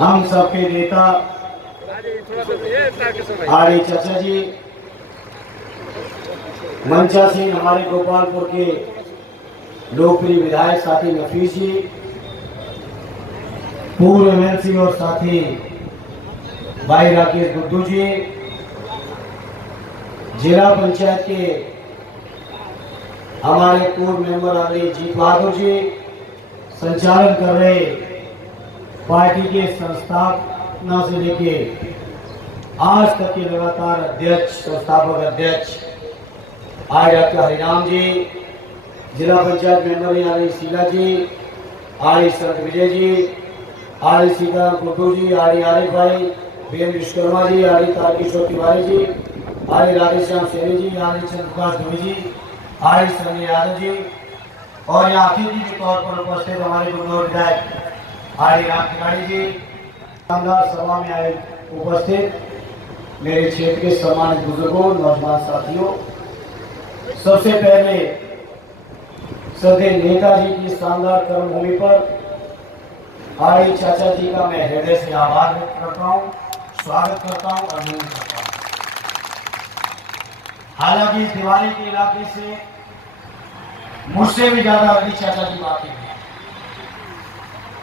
हम सबके नेता आर्य चाचा जी, मंचा सिंह, हमारे गोपालपुर के लोकप्रिय विधायक साथी नफीस जी, पूर्व एमएलसी और साथी भाई राकेश गुड्डू जी, जिला पंचायत के हमारे पूर्व मेंबर आदरणीय जीत बहादुर जी, संचालन कर रहे पार्टी के संस्थापना से लेके आज तक के लगातार अध्यक्ष, संस्थापक अध्यक्ष आज डॉक्टर हरिराम जी, जिला पंचायत मेंबर आर्य शीला जी, आर्य शरद विजय जी, आर्य सीताराम गुड्डू जी, आर्य आरिफ भाई, बीएन विश्वकर्मा जी, आर्य तारकिशोर तिवारी जी, आर्य राधेश्याम सैनी जी, आर्य चंद्रप्रकाश धोनी जी, आर्य संजय यादव जी और यहाँ अतिथि के तौर पर उपस्थित हमारे गुरुदेव विधायक आर्य राम तिवारी जी, शानदार सभा में आए उपस्थित मेरे क्षेत्र के सम्मानित बुजुर्गों, नौजवान साथियों, सबसे पहले श्रद्धेय नेताजी की शानदार कर्मभूमि पर आर्य चाचा जी का मैं हृदय से आभार व्यक्त करता हूँ, स्वागत करता हूँ, अभिनंदन करता हूँ। हालांकि इस दिवाली के इलाके से मुझसे भी ज्यादा आर्य चाचा जी बाकी हैं,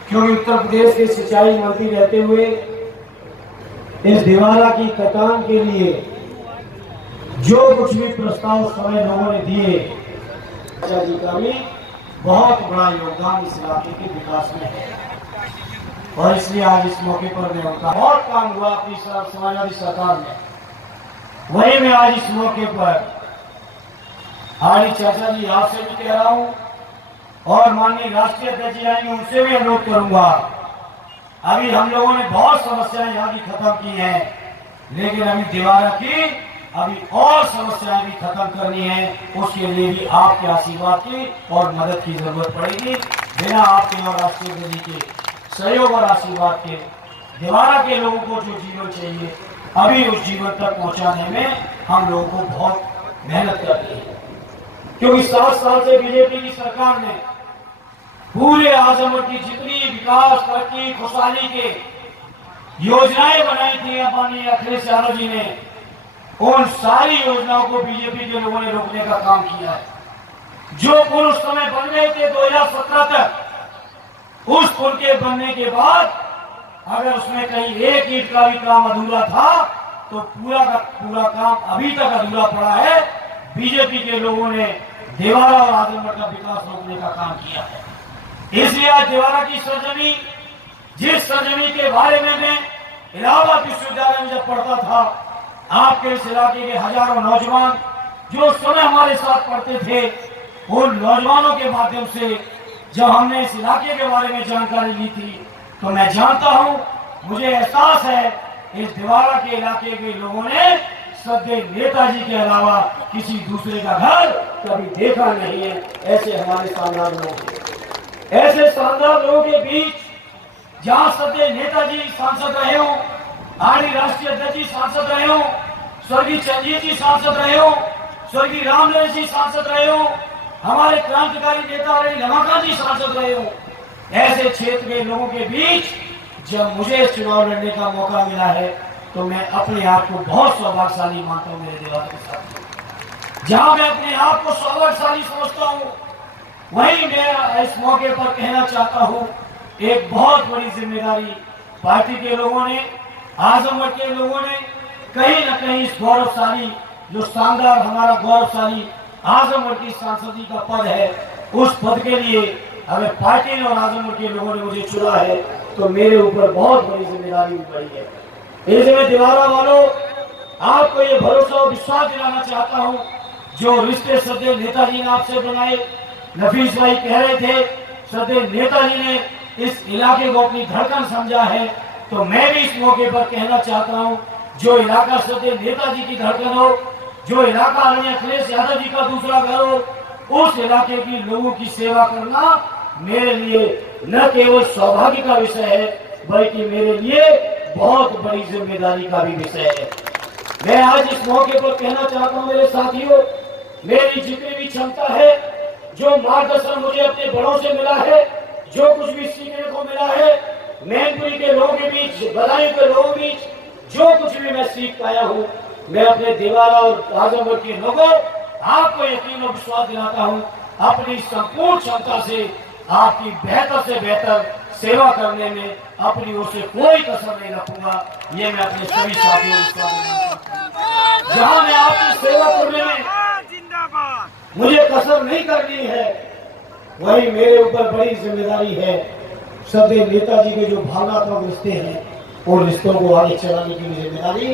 क्योंकि उत्तर प्रदेश के सिंचाई मंत्री रहते हुए इस दीवारा की कटान के लिए जो कुछ भी प्रस्ताव समय लोगों ने दिए, चाचा जी का भी बहुत बड़ा योगदान इस इलाके के विकास में है और इसलिए आज इस मौके पर मैं उनका बहुत काम हुआ अपनी समाजवादी सरकार में, वही मैं आज इस मौके पर आर्य चाचा जी आपसे भी कह रहा हूं और माननीय राष्ट्रीय अध्यक्ष जी आएंगे उनसे भी अनुरोध करूंगा। अभी हम लोगों ने बहुत समस्याएं यहाँ की खत्म की हैं, लेकिन अभी दीवारा की अभी और समस्याएं भी खत्म करनी है, उसके लिए भी आपके आशीर्वाद की और मदद की जरूरत पड़ेगी। बिना आपके और राष्ट्रीय अध्यक्ष जी के सहयोग और आशीर्वाद के दीवारा के लोगों को जो जीवन चाहिए अभी उस जीवन तक पहुंचाने में हम लोगों को बहुत मेहनत करनी है, क्योंकि 7 साल से बीजेपी की सरकार ने पूरे आजमगढ़ की जितनी विकास, तरक्की, खुशहाली के योजनाएं बनाई थी माननीय अखिलेश यादव जी ने, उन सारी योजनाओं को बीजेपी के लोगों ने रोकने का काम किया है। जो पुल उस समय बन गए थे 2017 तक, उस पुल के बनने के बाद अगर उसमें कहीं एक ईंट का भी काम अधूरा था तो पूरा का पूरा काम अभी तक अधूरा पड़ा है। बीजेपी के लोगों ने देवारा और आजमगढ़ का विकास रोकने का काम किया है। इसलिए आज देवारा की सरजमी, जिस सरजमी के बारे में मैं इलाहाबाद विश्वविद्यालय में जब पढ़ता था, आपके इस इलाके के हजारों नौजवान जो उस समय हमारे साथ पढ़ते थे, उन नौजवानों के माध्यम से जब हमने इस इलाके के बारे में जानकारी ली थी तो मैं जानता हूं, मुझे एहसास है इस दीवारा के इलाके के लोगों ने श्रद्धेय नेताजी के अलावा किसी दूसरे का घर कभी देखा नहीं है। ऐसे हमारे शानदार लोग, ऐसे शानदार लोगों के बीच जहां श्रद्धेय नेताजी सांसद रहे हो, आर्य राष्ट्रीय अध्यक्ष जी सांसद रहे हो, स्वर्गीय चंद्रजीत जी सांसद रहे हो, स्वर्गीय रामनरेश जी सांसद रहे हो, हमारे क्रांतिकारी नेता रमाकांत जी सांसद रहे हो, ऐसे क्षेत्र के लोगों के बीच जब मुझे चुनाव लड़ने का मौका मिला है तो मैं अपने आप को बहुत सौभाग्यशाली मानता हूं। मेरे देवार के साथ जहां मैं अपने आप को सौभाग्यशाली समझता हूं, वहीं मैं इस मौके पर कहना चाहता हूं, एक बहुत बड़ी जिम्मेदारी पार्टी के लोगों ने, आजमगढ़ के लोगों ने कहीं न कहीं इस गौरवशाली, जो शानदार हमारा गौरवशाली आजमगढ़ की सांसदी का पद है, उस पद के लिए अगर पार्टी ने और आजमगढ़ के लोगों ने मुझे चुना है तो मेरे ऊपर बहुत बड़ी जिम्मेदारी भी पड़ी है। इसमें दीवारा वालों, आपको ये भरोसा और विश्वास दिलाना चाहता हूं, जो रिश्ते श्रद्धेय नेताजी ने आपसे बनाए, नफीस भाई कह रहे थे श्रद्धेय नेताजी ने इस इलाके को अपनी धड़कन समझा है, तो मैं भी इस मौके पर कहना चाहता हूं, जो इलाका श्रद्धेय नेताजी की धड़कन हो, जो इलाका आदरणीय अखिलेश यादव जी का दूसरा घर हो, उस इलाके की लोगों की सेवा करना मेरे लिए न केवल सौभाग्य का विषय है, बल्कि मेरे लिए बहुत बड़ी जिम्मेदारी का भी विषय है। मैं आज इस मौके पर कहना चाहता हूं मेरे साथियों, मेरी जितनी भी क्षमता है, जो मार्गदर्शन मुझे अपने बड़ों से मिला है, जो कुछ भी सीखने को मिला है, मैनपुरी के लोगों के बीच, बदायूं के लोगों के बीच जो कुछ भी मैं सीख पाया हूँ, मैं अपने देवारा और आजमगढ़ के लोगों आपको यकीन और विश्वास दिलाता हूँ, अपनी संपूर्ण क्षमता से आपकी बेहतर से बेहतर सेवा करने में अपनी ओर से कोई कसर नहीं रखूंगा। ये मैं अपने सभी साथियों को, जहां मैं आपकी सेवा करने में मुझे कसर नहीं करनी है, वही मेरे ऊपर बड़ी जिम्मेदारी है। सदैव नेताजी के जो भावनात्मक रिश्ते हैं, उन रिश्तों को आगे चलाने की जिम्मेदारी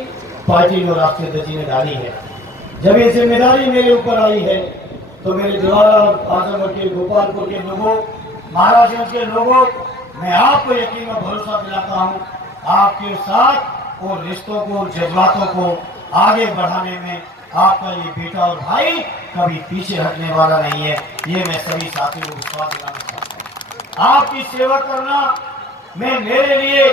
पार्टी और राष्ट्रीय अध्यक्ष ने डाली है। जब ये जिम्मेदारी मेरे ऊपर आई है, तो मेरे द्वारा आजमगढ़ के, गोपालपुर के लोगों, महाराजगंज के लोगों, मैं आपको यकीन और भरोसा दिलाता हूँ, आपके साथ और रिश्तों को, जज्बातों को आगे बढ़ाने में आपका ये बेटा और भाई कभी पीछे हटने वाला नहीं है। ये मैं सभी साथियों को विश्वास दिलाना चाहता हूँ। आपकी सेवा करना मैं, मेरे लिए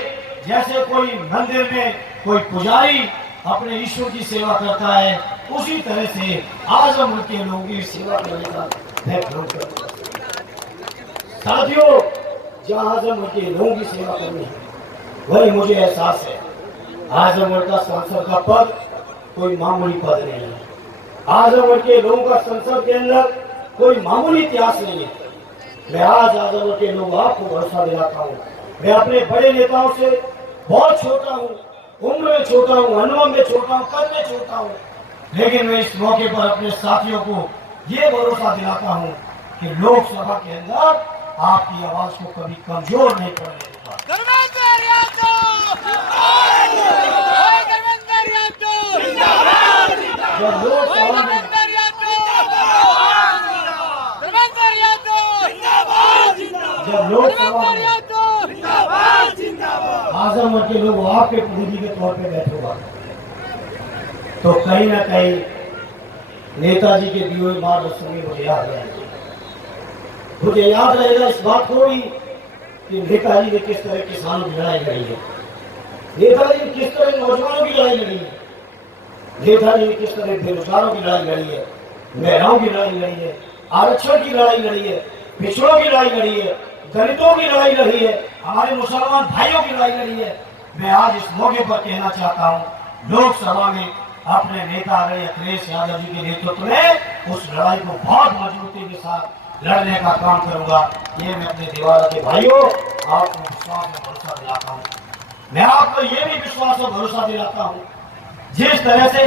जैसे कोई मंदिर में कोई पुजारी अपने ईश्वर की सेवा करता है, उसी तरह से आजमगढ़ के लोगों की सेवा करने का मैं ग्रहण करता हूं। साथियों, जहां आजमगढ़ के लोगों की सेवा करनी है, वही मुझे एहसास है आजमगढ़ का सांसद का पद कोई मामूली पद नहीं है। आजमगढ़ के लोगों का संसद के अंदर कोई मामूली इतिहास नहीं है। मैं आज आजमगढ़ के लोग आपको भरोसा दिलाता हूँ, मैं अपने बड़े नेताओं से बहुत छोटा हूँ, उम्र में छोटा हूँ, अनुभव में छोटा हूँ, कद में छोटा हूँ, लेकिन मैं इस मौके पर अपने साथियों को ये भरोसा दिलाता हूँ कि लोकसभा के अंदर आपकी आवाज को कभी कमजोर नहीं पड़ने दूंगा। जब लोकसभा में आजमगढ़ के लोग आपके प्रतिनिधि के तौर पे बैठेगा, तो कहीं ना कहीं नेताजी के दिए हुए मार्गदर्शन में मुझे याद रहेगा। मुझे याद रहेगा इस बात को भी कि नेताजी ने किस तरह किसानों की लड़ाई लड़ी है, नेताजी ने किस तरह नौजवानों की लड़ाई लड़ी है, नेताजी ने किस तरह बेरोजगारों की लड़ाई लड़ी है, महिलाओं की लड़ाई लड़ी है, आरक्षण की लड़ाई लड़ी है, पिछड़ों की लड़ाई लड़ी है, दलितों की लड़ाई लड़ी है, हमारे मुसलमान भाइयों की लड़ाई लड़ी है। मैं आज इस मौके पर कहना चाहता हूँ, लोकसभा में अपने नेता अखिलेश यादव जी के नेतृत्व में उस लड़ाई को बहुत मजबूती के साथ लड़ने का काम करूंगा। ये मैं अपने दीवारा के भाइयों आपको विश्वास और भरोसा दिलाता हूँ। मैं आपको ये भी विश्वास और भरोसा दिलाता हूँ, जिस तरह से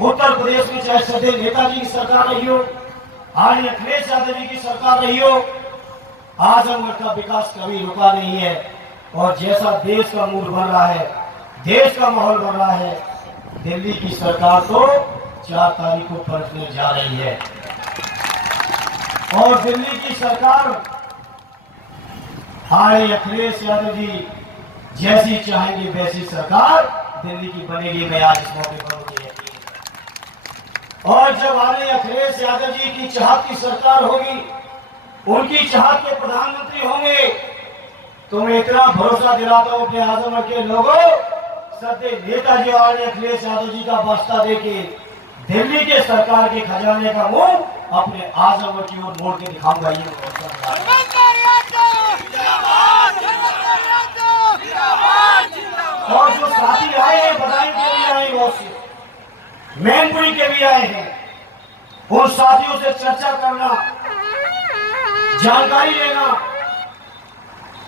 उत्तर प्रदेश में चाहे सदैव नेताजी की सरकार रही हो, आज अखिलेश यादव जी की सरकार रही हो, आजमगढ़ का विकास कभी रुका नहीं है। और जैसा देश का मूड बन रहा है, देश का माहौल बन रहा है, दिल्ली की सरकार तो 4 तारीख को पलटने जा रही है और दिल्ली की सरकार हमारे अखिलेश यादव जी जैसी चाहेंगे वैसी सरकार दिल्ली की बनेगी। मैं आज इस मौके पर मुझे यकीन है। और जब हमारे अखिलेश यादव जी की चाहत की सरकार होगी, उनकी चाहत के प्रधानमंत्री होंगे, तो मैं इतना भरोसा दिलाता हूं अपने आजमगढ़ के लोगों, सदैव नेताजी और अखिलेश यादव जी का वास्ता देके दिल्ली के सरकार के खजाने का मुंह अपने आजमगढ़ की ओर मोड़ के दिखाऊंगा। ये और जो साथी आए हैं, बदायूं के भी आए, बहुत से मैनपुरी के भी आए हैं, उन साथियों से चर्चा करना, जानकारी लेना।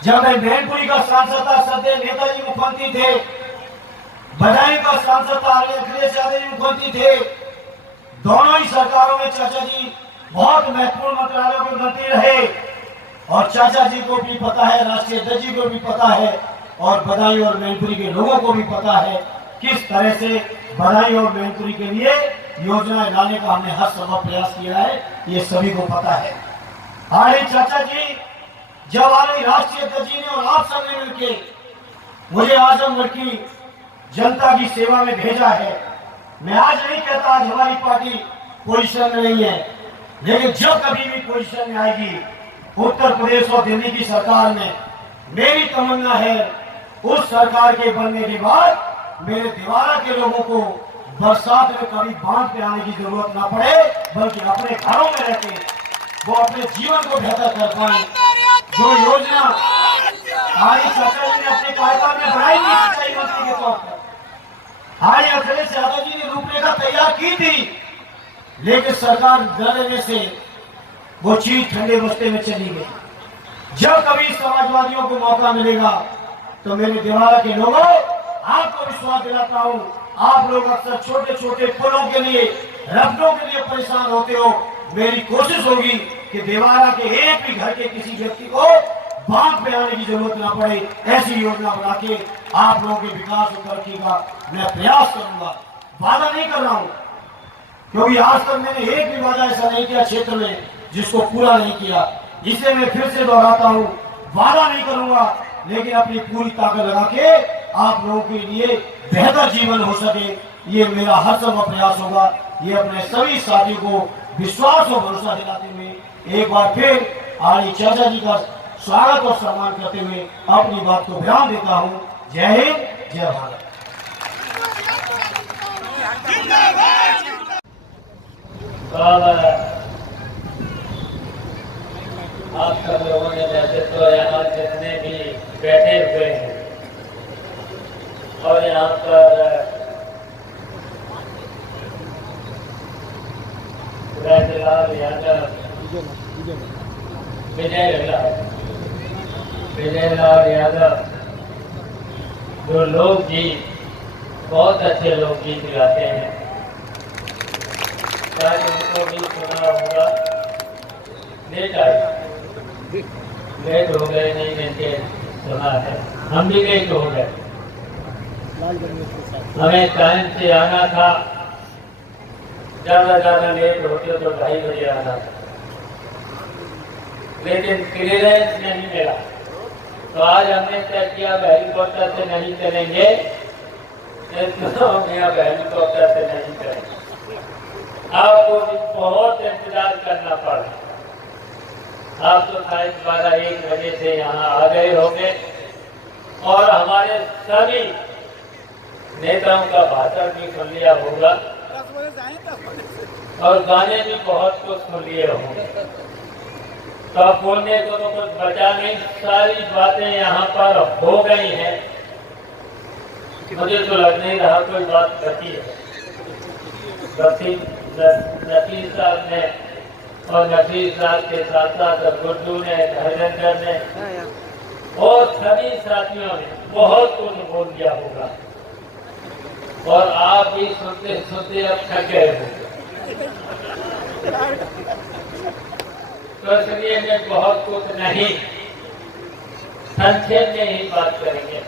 जब मैं मैनपुरी का सांसद था, सदैव नेताजी मुख्यमंत्री थे, बदायूं का सांसद था, अखिलेश यादव जी मुख्यमंत्री थे। दोनों ही सरकारों में चाचा जी बहुत महत्वपूर्ण मंत्रालयों के मंत्री रहे और चाचा जी को भी पता है, राष्ट्रीय अध्यक्ष जी को भी पता है और बदायूं और मैनपुरी के लोगों को भी पता है किस तरह से बदायूं और मैनपुरी के लिए योजनाएं लाने का हमने हर संभव प्रयास किया है, ये सभी को पता है। हमारे चाचा जी, जब हमारे राष्ट्रीय अध्यक्ष जी ने और आप सबने मिलकर मुझे आजमगढ़ की जनता की सेवा में भेजा है, मैं आज नहीं कहता आज हमारी पार्टी पोजीशन में नहीं है, लेकिन जब कभी भी पोजीशन में आएगी उत्तर प्रदेश और दिल्ली की सरकार में, मेरी तमन्ना है उस सरकार के बनने के बाद मेरे दीवारा के लोगों को बरसात में कभी बांध पे आने की जरूरत ना पड़े, बल्कि अपने घरों में रहकर वो अपने जीवन को बेहतर कर पाए। जो योजना हमारी चाचा जी ने अपने कार्यकाल में बनाई थी सिंचाई मंत्री के तौर पर। हमारे अखिलेश यादव जी ने रूपरेखा तैयार की थी, लेकिन सरकार डरने से वो चीज ठंडे बस्ते में चली गई। जब कभी समाजवादियों को मौका मिलेगा तो मेरे दिवाला के लोगों, आपको विश्वास दिलाता हूं, आप लोग अक्सर छोटे छोटे पुलों के लिए, रफ्तों के लिए परेशान होते हो। मेरी कोशिश होगी कि देवारा के एक भी घर के किसी व्यक्ति को बांध पे आने की जरूरत ना पड़े, ऐसी योजना बना के आप लोगों के विकास और तरक्की का मैं प्रयास करूंगा। वादा नहीं कर रहा हूं, क्योंकि आज तक मैंने एक भी वादा ऐसा नहीं किया क्षेत्र में जिसको पूरा नहीं किया। इसे मैं फिर से दोहराता हूं, वादा नहीं करूंगा, लेकिन अपनी पूरी ताकत लगा के आप लोगों के लिए बेहतर जीवन हो सके, ये मेरा हर समय प्रयास होगा। ये अपने सभी साथियों को विश्वास और भरोसा दिलाते हुए एक बार फिर आर्य चाचा जी का स्वागत और सम्मान करते हुए अपनी बात को विराम देता हूं। जय हिंद, जय भारत। आप सब लोगों ने वैसे तो यहाँ जितने भी बैठे हुए हैं और यहाँ पर राजलाल यादव, विजयलाल यादव जो लोकगीत, बहुत अच्छे लोकगीत गाते हैं, शायद उनको भी सुना होगा। लेट हो गए, नहीं मिलते सुना है, हम भी लेट हो गए। हमें टाइम से आना था, ज्यादा लेट होते तो 2:30 बजे आना था, लेकिन क्लियरेंस नहीं मिला। तो आज हमने तय किया हेलीकॉप्टर से नहीं चलेंगे, हेलीकॉप्टर से नहीं चलेंगे। आपको बहुत इंतजार करना पड़ा। आप तो शायद 12-1 बजे से यहाँ आ गए होंगे और हमारे सभी नेताओं का भाषण भी सुन लिया होगा और गाने भी बहुत कुछ सुन लिए होंगे। तो अब बोलने को तो कुछ बचा नहीं, सारी बातें यहाँ पर हो गई हैं। मुझे तो लग नहीं रहा कोई बात बची है। नसीर साहब ने और नसीर साहब के साथ साथ गुड्डू ने, धर्मेंद्र ने और सभी साथियों ने बहुत कुछ बोल दिया होगा और आप भी सुनते सुनते अब थक गए होंगे। तो इसलिए मैं बहुत कुछ नहीं, संक्षेप में ही बात करेंगे।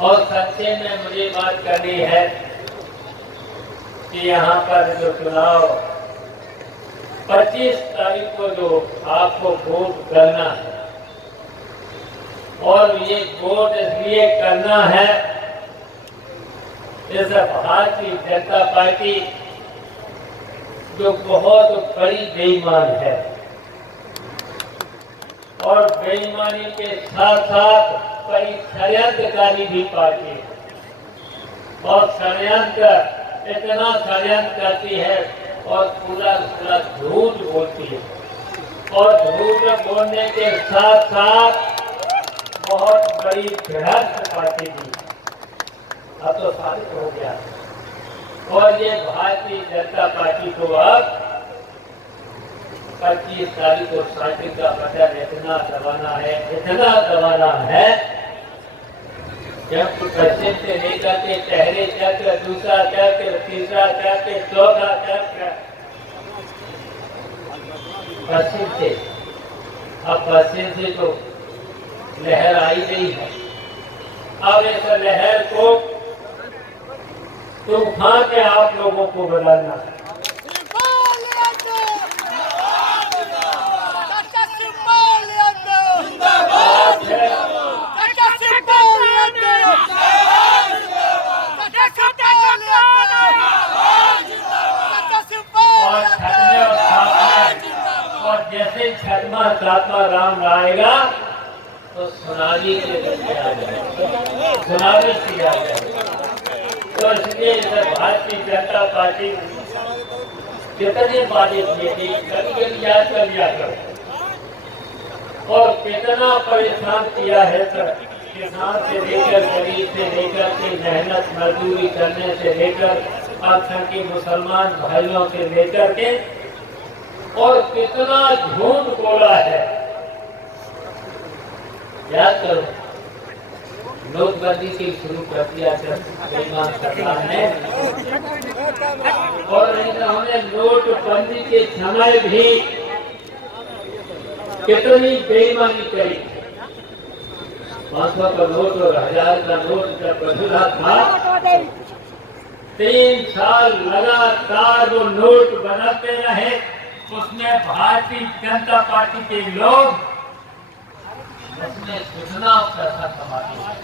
और संक्षेप में मुझे बात करनी है कि यहाँ पर जो चुनाव 25 तारीख को जो आपको वोट करना है, और ये वोट इसलिए करना है, जैसे भारतीय जनता पार्टी जो बहुत बड़ी बेईमान है और बेईमानी के साथ साथ बड़ी षड्यंत्रकारी भी पार्टी है और षड्यंत्र इतना षड्यंत्र करती है और पूरा झूठ बोलती है और झूठ बोलने के साथ साथ बहुत बड़ी भ्रष्ट पार्टी भी अब तो साबित हो गया। और ये भारतीय जनता पार्टी को अब 25 तारीख को शादी का बटन इतना दबाना है जब पश्चिम से लेकर के पहले चक्र, दूसरा चक्र, तीसरा चक्र, चौथा चक्र पश्चिम से, अब पश्चिम से तो लहर आई गई है। अब इस लहर को तूफान में आप लोगों को बदलना है। और जैसे छठमा सातवा राम आएगा तो सुनामी से सुनामी की आ जाएगी। तो इसलिए भारतीय जनता पार्टी कितने वादे किए थे, कभी कभी याद कर लिया करो। और कितना परेशान किया है सर, किसान से लेकर गरीब से लेकर के मेहनत मजदूरी करने से लेकर अल्पसंख्यक मुसलमान भाइयों से लेकर के, और कितना झूठ बोला है। याद करो, नोटबंदी की शुरू कर दिया बेईमान सरकार ने, और इन्होंने नोटबंदी के समय भी कितनी बेईमानी करी। 500 का नोट और 1000 का नोट जब वसूला था, 3 साल लगातार वो नोट बनाते रहे। उसमें भारतीय जनता पार्टी के लोग उसमें कितना पैसा कमाते हैं।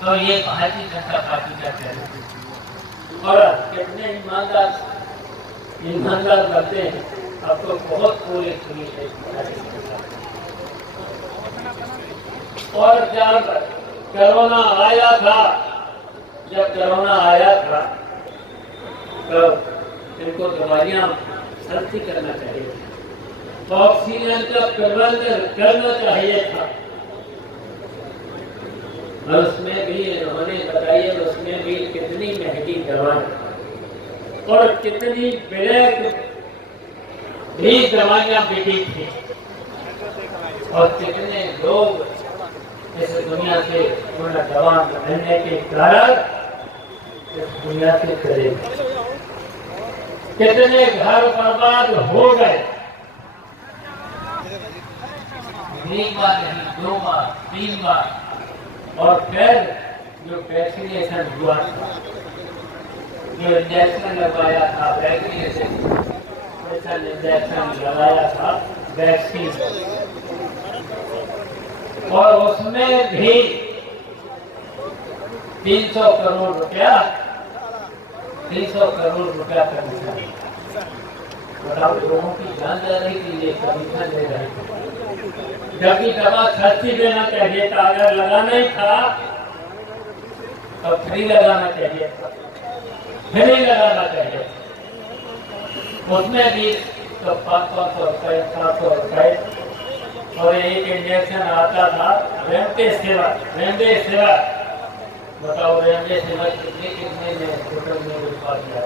तो ये भारतीय जनता पार्टी का चैलेंज, और कितने ईमानदार बनते हैं। अब तो बहुत पूरी खुली है। और जब कोरोना आया था, तो इनको दवाइयां सस्ती करना चाहिए, ऑक्सीजन का प्रबंध करना चाहिए था। और उसमें भी इन्होंने बताइए, उसमें भी कितनी महंगी दवाएं और कितनी ब्लैक भी दवाइयां बिकी थी, और कितने लोग इस दुनिया से पूर्ण दवा मिलने के कारण इस दुनिया से चले गए। कितने घर बर्बाद हो गए। 1 बार नहीं, 2 बार, 3 बार। और फिर जो वैक्सीनेशन हुआ था, जो इंजेक्शन लगवाया था, वैक्सीनेशन इंजेक्शन लगाया था, वैक्सीन, और उसमें भी 300 करोड़ रुपया का कमीशन। बताओ, लोगों की जान जा रही थी, ये कमीशन ले रहे थे। जबकि दवा सस्ती देना चाहिए था, अगर लगाना ही था तो फ्री लगाना चाहिए था, फ्री लगाना चाहिए। उसमें भी तो 500 रुपए, 700 रुपए, और एक इंजेक्शन आता था रेमडेसिविर। बताओ, रेमडेसिविर कितने में टोटल में रुपया दिया?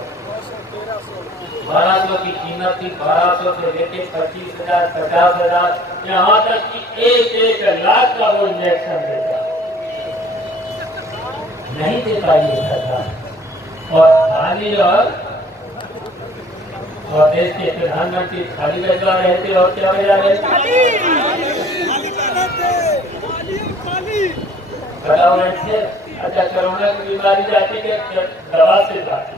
1200 की कीमत थी। 1200 से लेके 25,000, 50,000, यहाँ तक कि 1 लाख का वो इंजेक्शन देता, नहीं दे पाई सरकार। और खाली और देश के प्रधानमंत्री खाली बजवा रहे थे, और क्या बजा रहे थे? अच्छा, कोरोना की बीमारी जाती है दवा से जाती।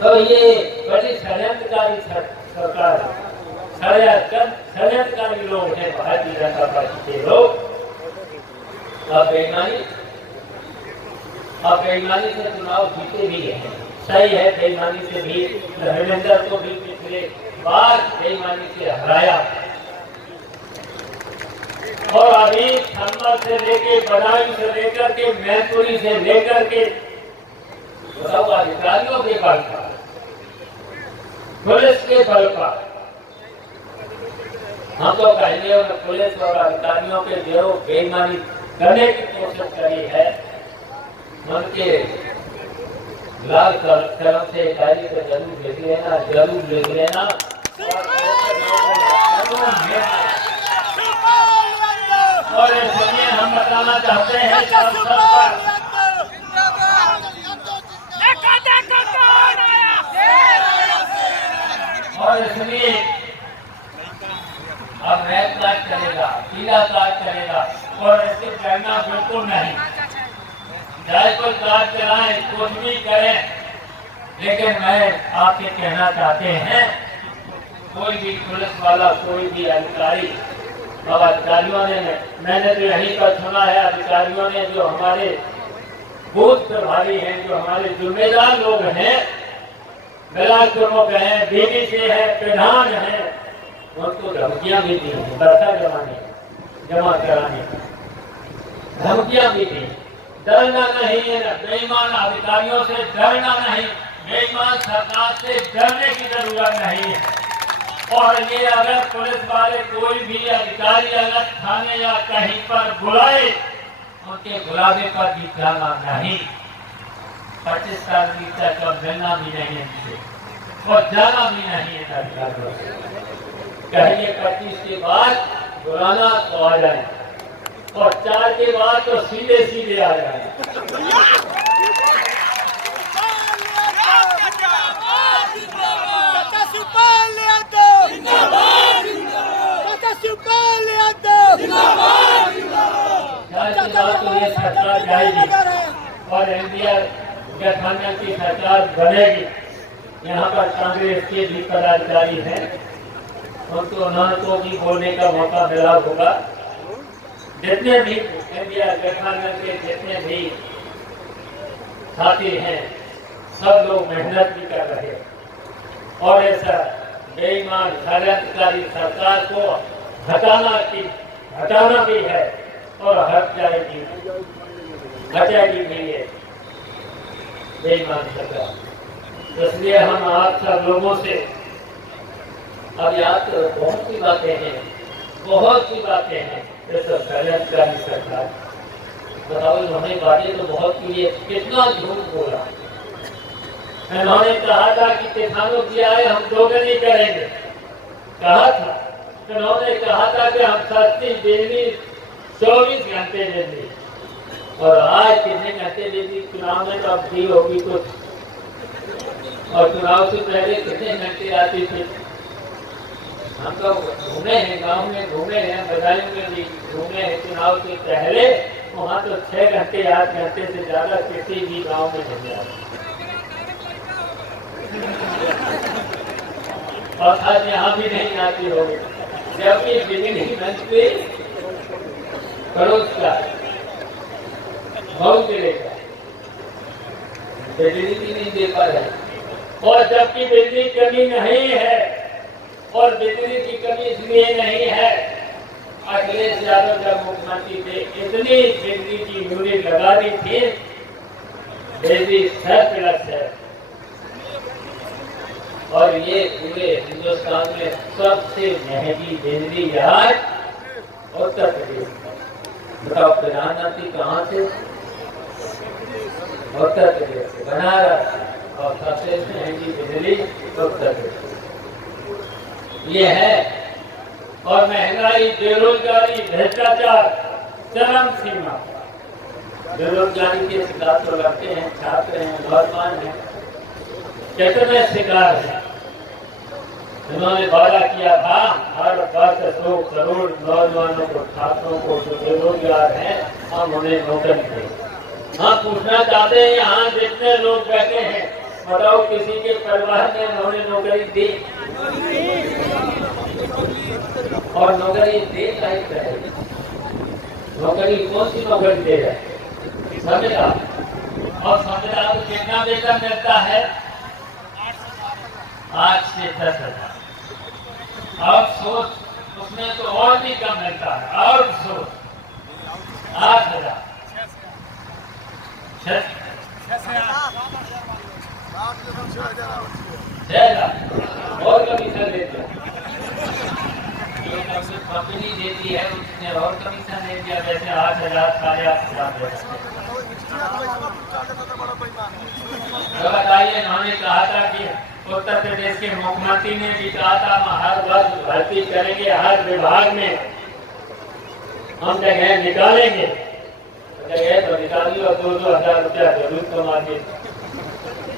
तो ये बड़ी षड्यंत्रकारी सरकार, षड्यंत्रकारी लोग हैं भारतीय जनता पार्टी के लोग। अब बेईमानी से चुनाव जीते भी हैं, सही है। बेईमानी से भी धर्मेंद्र को भी पिछले बार बेईमानी से हराया, और अभी खम्बर से लेके, बदायूं से लेकर के, मैनपुरी से लेकर के, बताओ, अधिकारियों के बल पर, पुलिस के बल पर। हम तो कहेंगे पुलिस और अधिकारियों के जो बेईमानी करने की कोशिश करी है, उनके लाल कलम से डायरी को जरूर लिख लेना, और इसलिए हम बताना चाहते हैं और इसलिए अब रेड कार्ड चलेगा, पीला कार्ड चलेगा, और ऐसे करना बिल्कुल नहीं। चाहे कोई कार्ड चलाएं, कुछ भी करें, लेकिन मैं आपसे कहना चाहते हैं, कोई भी पुलिस वाला, कोई भी अधिकारी, अब अधिकारियों ने, मैंने तो यही पर सुना है, अधिकारियों ने जो हमारे बूथ प्रभारी हैं, जो हमारे जिम्मेदार लोग हैं, ब्लॉक प्रमुख हैं, डीडीसी है, प्रधान है, उनको धमकियां भी दी हैं, पैसा जमा कराने, धमकियां भी दी। डरना नहीं है, बेईमान अधिकारियों से डरना नहीं, बेईमान सरकार से डरने की जरूरत नहीं है। और ये अगर पुलिस वाले कोई भी अधिकारी अगर थाने या कहीं पर बुलाए, उनके बुलावे पर भी जाना नहीं। 25 तारीख तक और मिलना भी नहीं इनसे और जाना भी नहीं है अधिकारियों से। कहिए 25 के बाद बुलाना तो आ जाए और 4 के बाद तो सीधे सीधे आ जाए। तो ये सरकार जाएगी और इंडिया गठबंधन की सरकार बनेगी। यहाँ पर कांग्रेस के भी पदाधिकारी हैं, उनको न तो भी बोलने का मौका मिला होगा। जितने भी इंडिया गठबंधन के जितने भी साथी हैं, सब लोग मेहनत भी कर रहे हैं और ऐसा बेईमान षड्यंत्रकारी सरकार को हटाना भी है और हट जाएगी, हटाएगी भी है बेईमान सरकार। इसलिए हम आप सब लोगों से अब याद बहुत सी बातें हैं, बहुत सी बातें हैं। जैसे षड्यंत्रकारी सरकार बताओ, इन्होंने बातें तो बहुत की है, कितना झूठ बोला। इन्होंने कहा था कि किसानों की आय हम दोगुनी करेंगे, कहा था। इन्होंने कहा था कि हम सस्ती बिजली 24 घंटे देंगे और आज कितने घंटे देंगे? चुनाव में तो अब दी होगी कुछ, और चुनाव से पहले कितने घंटे आती थी? हम तो घूमे हैं, गांव में घूमे हैं, बधाइयों में भी घूमे हैं। चुनाव से पहले वहाँ तो 6 घंटे 8 घंटे से ज्यादा किसी भी गांव में नहीं आती। और आज यहाँ भी नहीं आती होगी, जबकि बिजली मंत्री पड़ोस का बहुत देगा, बिजली भी नहीं दे पा रहे। और जबकि बिजली कमी नहीं है, और बिजली की कमी इसलिए नहीं है, अखिलेश यादव जब मुख्यमंत्री थे इतनी बिजली की यूनिट लगा दी थी, बिजली सरप्लस है। और ये पूरे हिंदुस्तान में सबसे महंगी बिजली आज उत्तर प्रदेश। बताओ प्रधानमंत्री कहाँ से? उत्तर प्रदेश से, बनारस। और सबसे महंगी बिजली उत्तर प्रदेश ये है। और महंगाई, बेरोजगारी, भ्रष्टाचार चरम सीमा। बेरोजगारी के शिकार तो लगते हैं, छात्र हैं, नौजवान हैं, कितने शिकार हैं। उन्होंने वादा किया था हर वर्ष 100 करोड़ नौजवानों को, छात्रों को जो बेरोजगार हैं, हम उन्हें नौकरी दें। हम पूछना चाहते हैं यहाँ जितने लोग बैठे हैं, बताओ किसी के परिवार में उन्होंने नौकरी दी? और नौकरी दे लायक है, नौकरी कौन सी नौकरी दे रहा है? संविदा। और संविदा को कितना वेतन मिलता है? 8 से 10 हजार। अब सोच, उसमें तो और भी कम मिलता है। और सोच 8,000 और कमीशन देते हैं। कंपनी देती है उसने और कमीशन दे दिया, जैसे 8,000 साढ़े 8,000। तो बताइए, उन्होंने कहा था कि उत्तर प्रदेश के मुख्यमंत्री ने भी कहा था हम हर वर्ष भर्ती करेंगे, हर विभाग में हम जगह निकालेंगे। जगह तो निकालिए और 2-2 हजार रुपया जरूर कमा के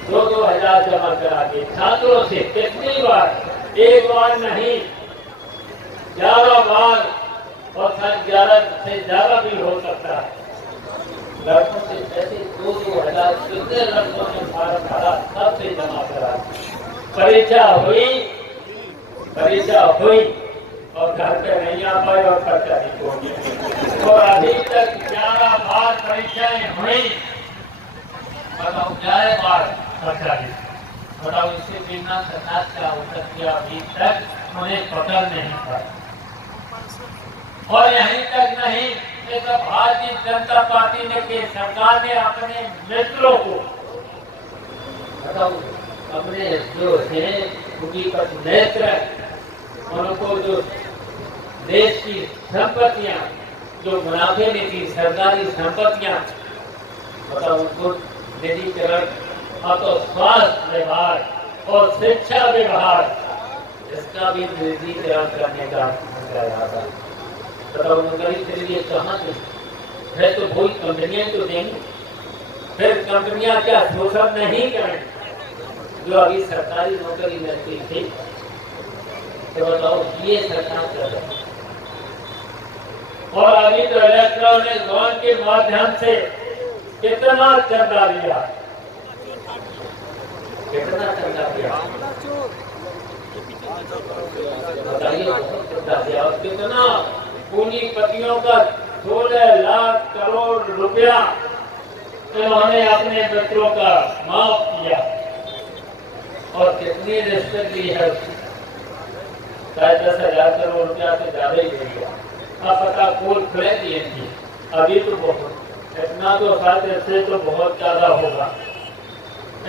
2-2 हजार जमा करा के छात्रों से कितनी बार? एक बार नहीं, 11 बार, और 11 से ज्यादा भी हो सकता है। लड़कों से पैसे 2-2 हजार कितने लड़कों ने फार्म भरा, सबसे जमा करा। परीक्षा हुई और घर पे नहीं आ पाए और खर्चा नहीं हो गया। और अभी तक 11 बार परीक्षाएं हुई, बताओ 11 बार खर्चा नहीं। बताओ इससे बिना सरकार का हो सकती, अभी तक उन्हें पकड़ नहीं पाया। और यहीं तक नहीं, तो भारतीय जनता पार्टी ने के सरकार ने अपने मित्रों को, बताओ अपने जो हैं उनकी पथ नेत्र, उनको जो देश की संपत्तियां, जो मुनाफे में थी सरकारी संपत्तियां, मतलब उनको निजीकरण, और तो स्वास्थ्य विभाग और शिक्षा विभाग, इसका भी निजीकरण करने का रहा था। बताओ नौकरी के लिए कहाँ से है, तो कोई कंपनियां तो देंगी, फिर कंपनियां क्या शोषण नहीं करें जो अभी सरकारी नौकरी मिलती थी। तो बताओ ये सरकार कर रही है। और अभी तो इलेक्ट्रॉनिक बॉन्ड के माध्यम से कितना चंदा लिया, कितना चंदा लिया बताइए, बहुत चंदा लिया। और कितना पूंजीपतियों का 16 लाख करोड़ रुपया इन्होंने अपने मित्रों का माफ किया। और कितनी रिश्वत ली है उसकी, शायद 10,000 करोड़ रुपया से ज्यादा ही ले लिया। अब पता पोल खुले दिए थी, अभी तो बहुत, इतना तो शायद इससे तो बहुत ज्यादा होगा।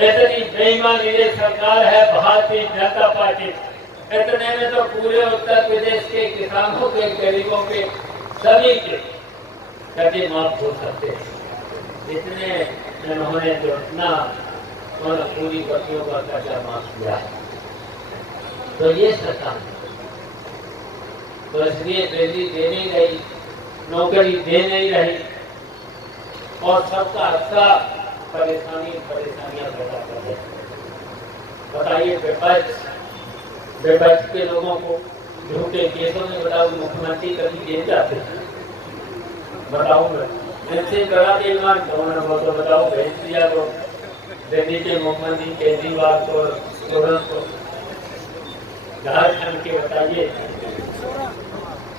इतनी बेईमानी ये सरकार है भारतीय जनता पार्टी, इतने में तो पूरे उत्तर प्रदेश के किसानों के, गरीबों के, सभी के कर्जे माफ हो सकते हैं। इतने इन्होंने जो इतना पूरी बच्चियों का कर्जा माफ किया, तो ये सरकार, तो इसलिए बिजली दे नहीं रही, नौकरी दे नहीं रही, और सबका अच्छा परेशानियां पैदा कर रहे। बताइए विपक्ष के लोगों को झूठे केसों में, बताओ मुख्यमंत्री कभी जेल जाते हैं, बताओ इनसे करा के तो बताओ भेज दिया को दिल्ली के मुख्यमंत्री केजरीवाल को, तुरंत को झारखंड के बताइए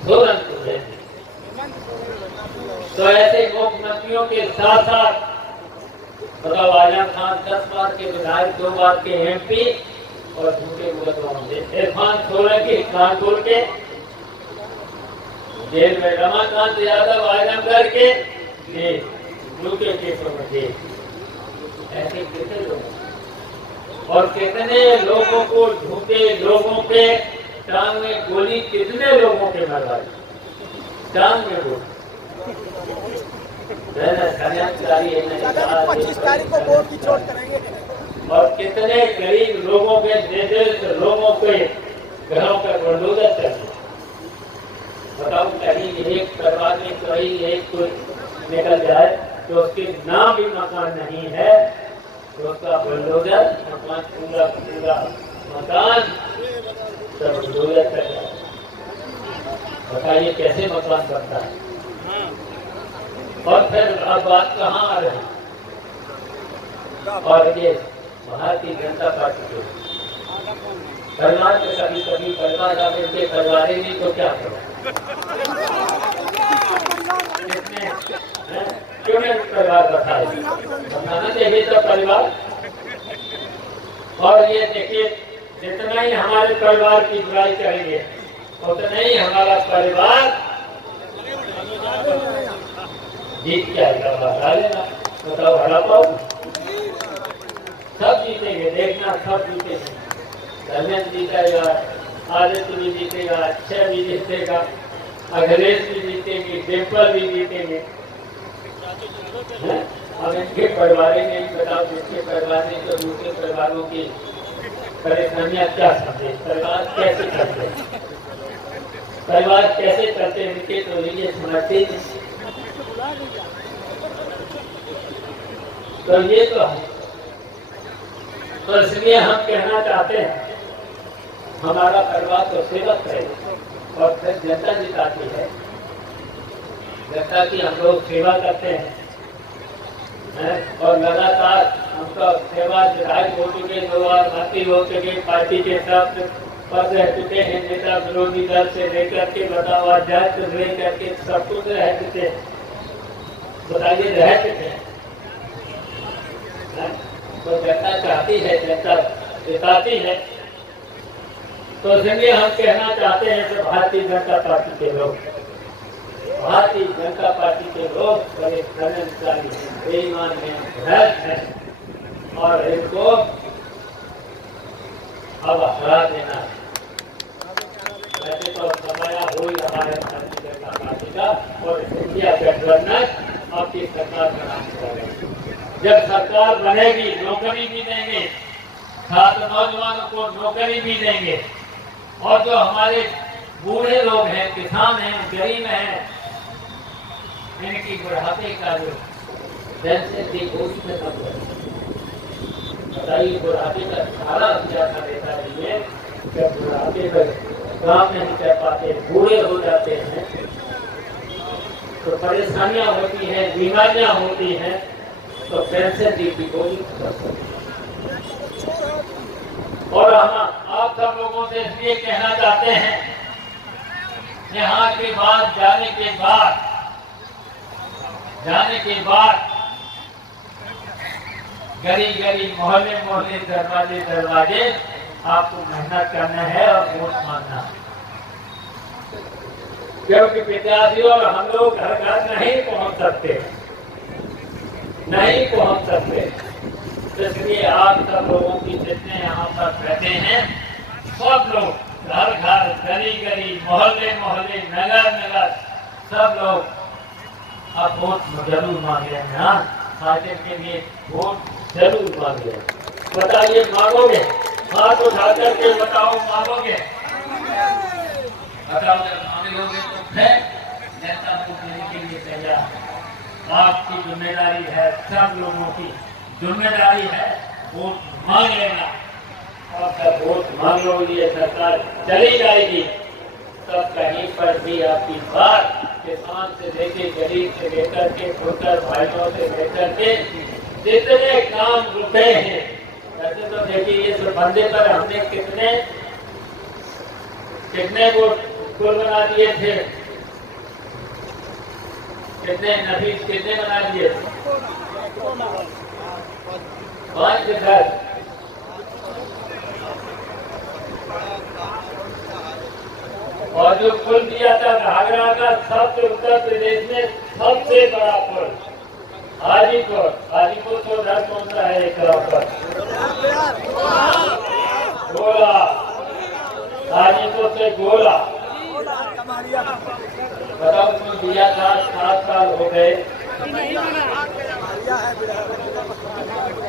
तुरंत को भेज दिया। तो ऐसे मुख्यमंत्रियों के साथ साथ बताओ आजम खान 10 बार के विधायक, 2 बार के MP, और झूठे मुकदमों इरफान सोलंकी कानपुर के जेल में, रमाकांत यादव आजमगढ़ के झूठे केसों में जेल। ऐसे कितने लोग, और कितने लोगों को, झूठे लोगों के टांग में गोली कितने लोगों के मरवाई, टांग में गोली। 25 तारीख को वोट की चोट करेंगे। और कितने गरीब लोगों के, निर्दोष लोगों के घरों पर बुलडोजर चल रहा। बताओ कहीं एक परिवार में कहीं एक कोई निकल जाए तो उसके नाम भी मकान नहीं है, तो उसका बुलडोजर मकान पूरा पूरा मकान सब बुलडोजर चल जाए। बताइए कैसे मकान बनता है। और फिर अब बात कहाँ आ रही, और ये भारतीय जनता पार्टी के परिवार के कभी कभी परिवार आप इनके परिवार ही नहीं तो क्या करो, क्यों नहीं परिवार बताए, बताना चाहिए सब परिवार। और ये देखिए जितना ही हमारे परिवार की बुराई करेंगे उतना ही हमारा परिवार जीत के आएगा। बता लेना, बताओ हरा पाओ, सब जीतेंगे, देखना सब जीतेंगे। धर्मेंद्र जीतेगा, आदित्य भी जीतेगा, अक्षय भी जीतेगा, अखिलेश भी जीतेंगे, डिम्पल भी जीतेंगे। अब इनके परिवार नहीं बताओ, जिसके परिवार ने तो दूसरे परिवारों की परेशानियां क्या समझे, परिवार कैसे करते, परिवार कैसे करते इनके तो ये समझते नहीं। तो ये तो है, तो इसलिए हम कहना चाहते हैं हमारा परिवार तो सेवक है, और फिर जनता जिताती है, जनता की हम लोग सेवा करते हैं, और लगातार हमका सेवा विधायक हो चुके, 2 बार मंत्री हो चुके, पार्टी के सब पद रह चुके हैं, नेता विरोधी दल से लेकर के बताओ अध्यक्ष से लेकर के सब कुछ रह चुके, बताइए रह चुके। तो जनता चाहती है, जनता जिताती है, तो इसलिए हम कहना चाहते हैं कि भारतीय जनता पार्टी के लोग, भारतीय जनता पार्टी के लोग बड़े षड्यंत्रकारी, बेईमान हैं, भ्रष्ट हैं, और इनको अब हरा देना है। वैसे तो समय हो ही रहा है भारतीय जनता पार्टी का और इंडिया गठबंधन आपकी सरकार बनाने वाले। जब सरकार बनेगी नौकरी भी देंगे, छात्र नौजवानों को नौकरी भी देंगे और जो हमारे बूढ़े लोग हैं, किसान हैं, गरीब हैं, इनकी बुढ़ापे का जो पेंशन थी वो भी खत्म हो। बताइए बुढ़ापे का सारा क्या रहता है ये, जब बुढ़ापे पर काम नहीं कर पाते, बूढ़े हो जाते हैं तो परेशानियां होती हैं, बीमारियां होती हैं, तो पेंशन दी को भी खत्म हो। और हम आप सब लोगों से इसलिए कहना चाहते हैं, यहाँ के बाद जाने के बाद गली गली मोहल्ले मोहल्ले दरवाजे दरवाजे आपको मेहनत करना है और वोट मांगना है। क्योंकि प्रत्याशी और हम लोग घर घर नहीं पहुंच सकते, इसलिए आप सब लोगों की जितने यहाँ पर बैठे हैं, सब लोग घर घर गली गली मोहल्ले मोहल्ले नगर नगर सब लोग अब वोट जरूर मांगे हैं। हाँ, साइकिल के लिए वोट जरूर मांगे। बताइए मांगोगे? हाथ उठा करके बताओ मांगोगे? बताओ जब मांगोगे तो फिर जनता को देने के लिए तैयार। आपकी जिम्मेदारी है, सब लोगों की जिम्मेदारी है वोट मांग लेना। और जब वोट मांग लो, ये सरकार चली जाएगी, तब कहीं पर भी आपकी बात किसान से लेके गरीब से लेकर के छोटर भाइयों से लेकर के जितने काम रुके हैं, वैसे तो देखिए ये बंदे पर हमने कितने वोट स्कूल बना दिए थे, कितने नफीस कितने बना दिए, 5 से 10। और जो पुल दिया था घाघरा का, सबसे उत्तर प्रदेश में सबसे बड़ा पुल हाजीपुर तो उधर कौन सा है, एक तरफ पर गोला, हाजीपुर से गोला। बताओ उसमें दिया था, 7 साल हो गए,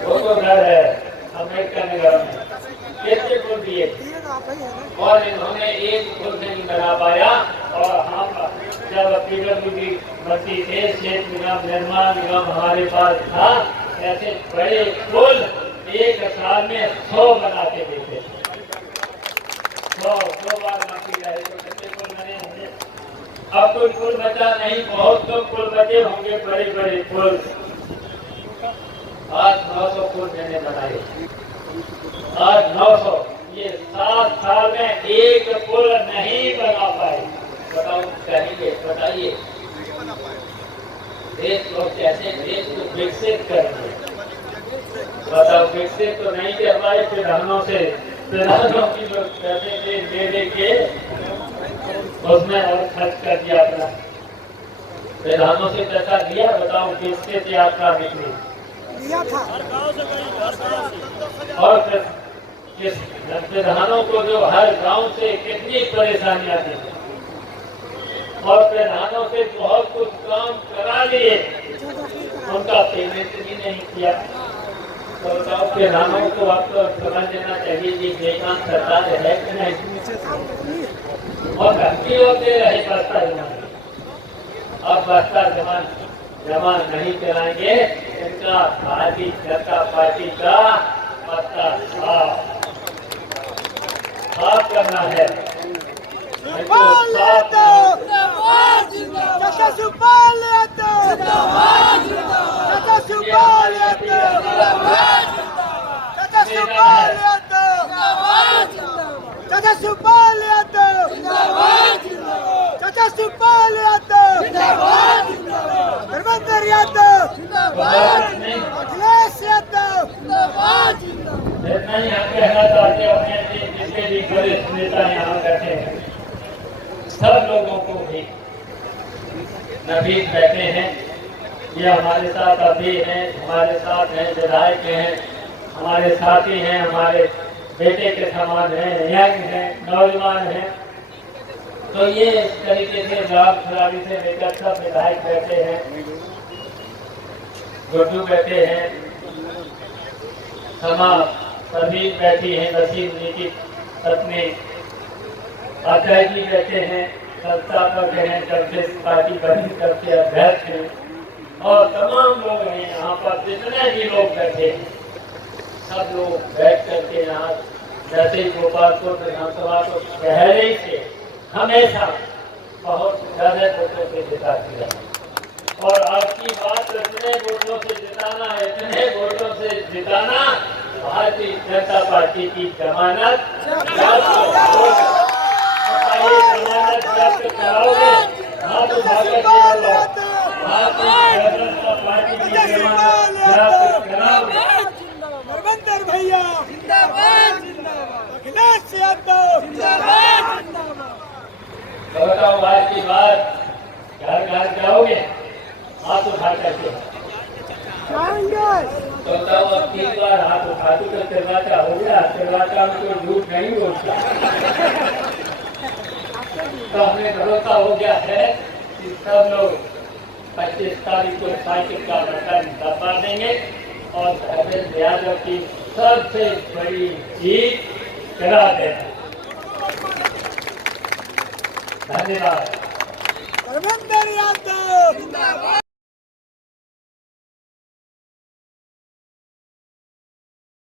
वो तो घर है अम्बेडकर नगर में। कितने पुल दिए और इन्होंने एक पुल नहीं बना पाया। और हम जब पीडब्ल्यूडी मंत्री थे, क्षेत्र निगम निर्माण निगम हमारे पास था, ऐसे बड़े पुल एक साल में 100 बना के देते। 100 बार बाकी रहे तो कितने पुल बने होंगे? अब कोई पुल बचा नहीं, बहुत कम पुल बचे होंगे, बड़े बड़े पुल। आज 900 पुल मैंने बनाए, आज 900। ये 7 साल में एक पुल नहीं बना पाए। बताओ कहेंगे, बताइए देश को कैसे, देश को विकसित करेंगे? बताओ विकसित तो नहीं कर पाए। प्रधानों की जो पैसे थे दे के उसमें और खर्च कर दिया अपना। प्रधानों से पैसा दिया, बताओ किससे यात्रा निकली और प्रधानों को जो हर गांव से कितनी परेशानियां दी और प्रधानों से बहुत कुछ काम करा लिए, उनका पेमेंट भी नहीं किया। तो बताओ प्रधानों को आपको समझ लेना चाहिए कि बेकाम सरकार है कि नहीं। और धमकी होते रहे बस्ता जमान, अब बस्ता जमा नहीं कराएंगे, इनका भारतीय जनता पार्टी का पत्ता साफ करना है। नहीं हम कहना चाहते अपने जितने भी वरिष्ठ नेता यहाँ बैठे हैं, सब लोगों को भी नवीन बैठे हैं, ये हमारे साथ अभी हैं, हमारे साथ हैं, विधायक हैं, हमारे साथी हैं, हमारे बेटे के समान है, यंग है, नौजवान है। तो ये इस तरीके से राम खिलाड़ी से लेकर सब विधायक बैठे हैं, गुड्डू बैठे हैं, समा सभी बैठी हैं, नसीब जी की पत्नी अजय जी बैठे हैं, संस्थापक हैं, कम्युनिस्ट पार्टी बनी करके अध्यक्ष हैं और तमाम लोग हैं यहाँ पर, जितने भी लोग बैठे हैं सब लोग बैठ करके यहाँ जैसे गोपालपुर विधानसभा को पहले से हमेशा बहुत ज्यादा वोटों से जिताती है और आपकी बात इतने वोटों से जिताना है, इतने वोटों से जिताना भारतीय जनता पार्टी की जमानत प्राप्त कराओगे। हाथ उठाकर बोलो, भारतीय जनता पार्टी की जमानत प्राप्त कराओगे। धर्मेंद्र भैया जिंदाबाद, अखिलेश यादव जिंदाबाद। तो बताओ आज की बात घर घर जाओगे हाथ उठा करके? तो बताओ अब 3 बार हाथ उठा तो तिरवाचा हो गया, तिरवाचा में कोई झूठ नहीं बोलता। तो हमें भरोसा हो गया है कि सब लोग 25 तारीख को साइकिल का बटन दबा देंगे और धर्मेंद्र यादव की सबसे बड़ी जीत करा देना। धन्यवाद। धर्मेंद्र यादव जिंदाबाद।